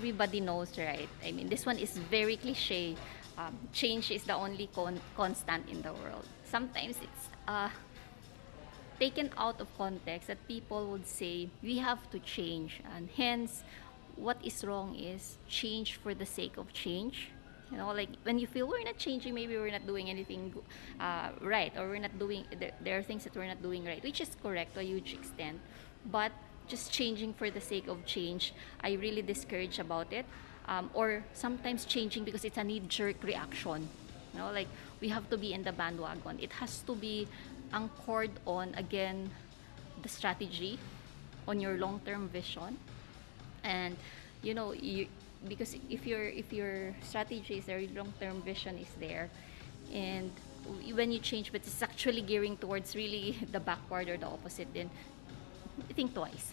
everybody knows, right? I mean, this one is very cliche. Change is the only constant in the world. Sometimes it's taken out of context that people would say we have to change, and hence what is wrong is change for the sake of change. You know, like when you feel we're not changing, maybe we're not doing anything right, or we're not doing, there are things that we're not doing right, which is correct to a huge extent. But just changing for the sake of change, I really discourage about it. Or sometimes changing because it's a knee-jerk reaction. You know, like we have to be in the bandwagon. It has to be anchored on, again, the strategy, on your long-term vision. And you know, because if your strategy is there, your long-term vision is there, and when you change but it's actually gearing towards really the backward or the opposite, then think twice.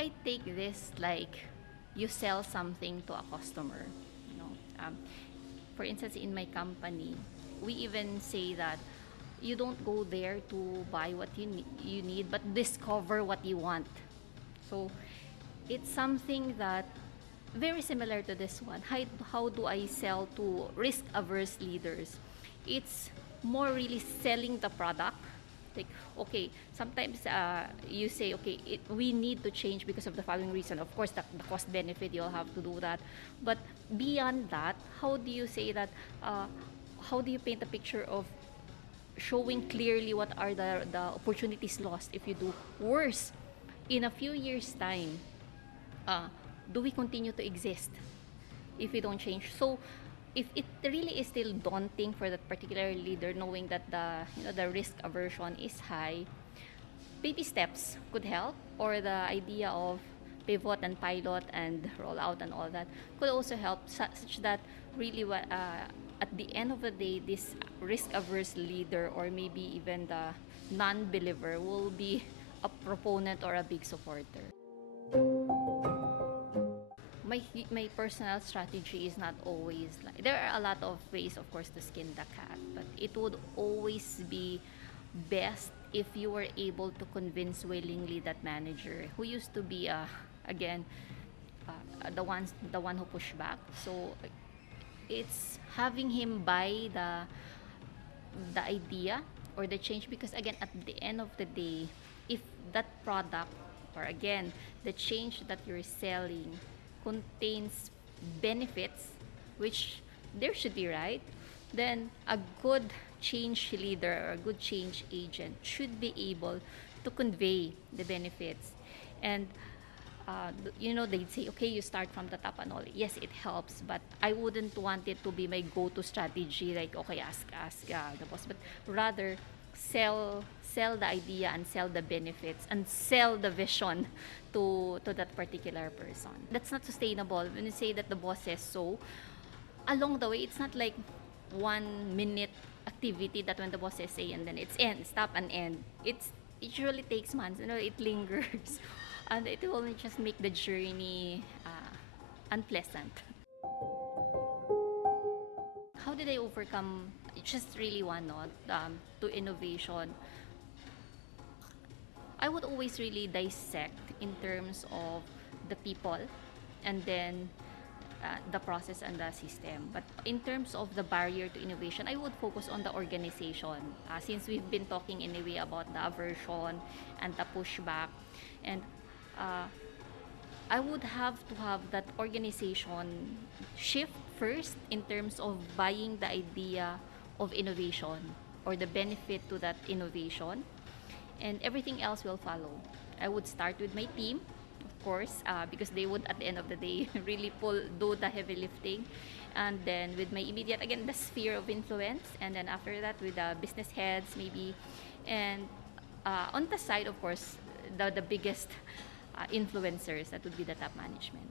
I take this like you sell something to a customer. You know, for instance, in my company, we even say that you don't go there to buy what you need, but discover what you want. So it's something that very similar to this one. How do I sell to risk averse leaders? It's more really selling the product. Like, okay, sometimes you say, okay, we need to change because of the following reason. Of course, the cost benefit, you'll have to do that. But beyond that, how do you say that? How do you paint a picture of showing clearly what are the opportunities lost if you do? Worse, in a few years' time, uh, do we continue to exist if we don't change? So if it really is still daunting for that particular leader, knowing that the risk aversion is high, baby steps could help, or the idea of pivot and pilot and roll out and all that could also help, such that really at the end of the day, this risk averse leader, or maybe even the non-believer, will be a proponent or a big supporter. My personal strategy is not always like, there are a lot of ways, of course, to skin the cat, but it would always be best if you were able to convince willingly that manager who used to be again the one who pushed back. So it's having him buy the idea or the change, because again, at the end of the day, if that product, or again, the change that you're selling contains benefits, which there should be, right, then a good change leader or a good change agent should be able to convey the benefits. And they'd say, okay, you start from the top and all. Yes, it helps, but I wouldn't want it to be my go-to strategy. Like, okay, ask the boss, but rather sell the idea and sell the benefits and sell the vision to that particular person. That's not sustainable. When you say that the boss says so, along the way, it's not like 1 minute activity that when the boss says say and then it's end, stop and end. It usually takes months. It lingers. And it will only just make the journey unpleasant. How did I overcome just really one note to innovation? I would always really dissect in terms of the people, and then the process and the system. But in terms of the barrier to innovation, I would focus on the organization. Since we've been talking anyway about the aversion and the pushback, and I would have to have that organization shift first in terms of buying the idea of innovation or the benefit to that innovation, and everything else will follow. I would start with my team, of course, because they would, at the end of the day, really do the heavy lifting. And then with my immediate, again, the sphere of influence. And then after that, with the business heads, maybe. And on the side, of course, the biggest influencers, that would be the top management.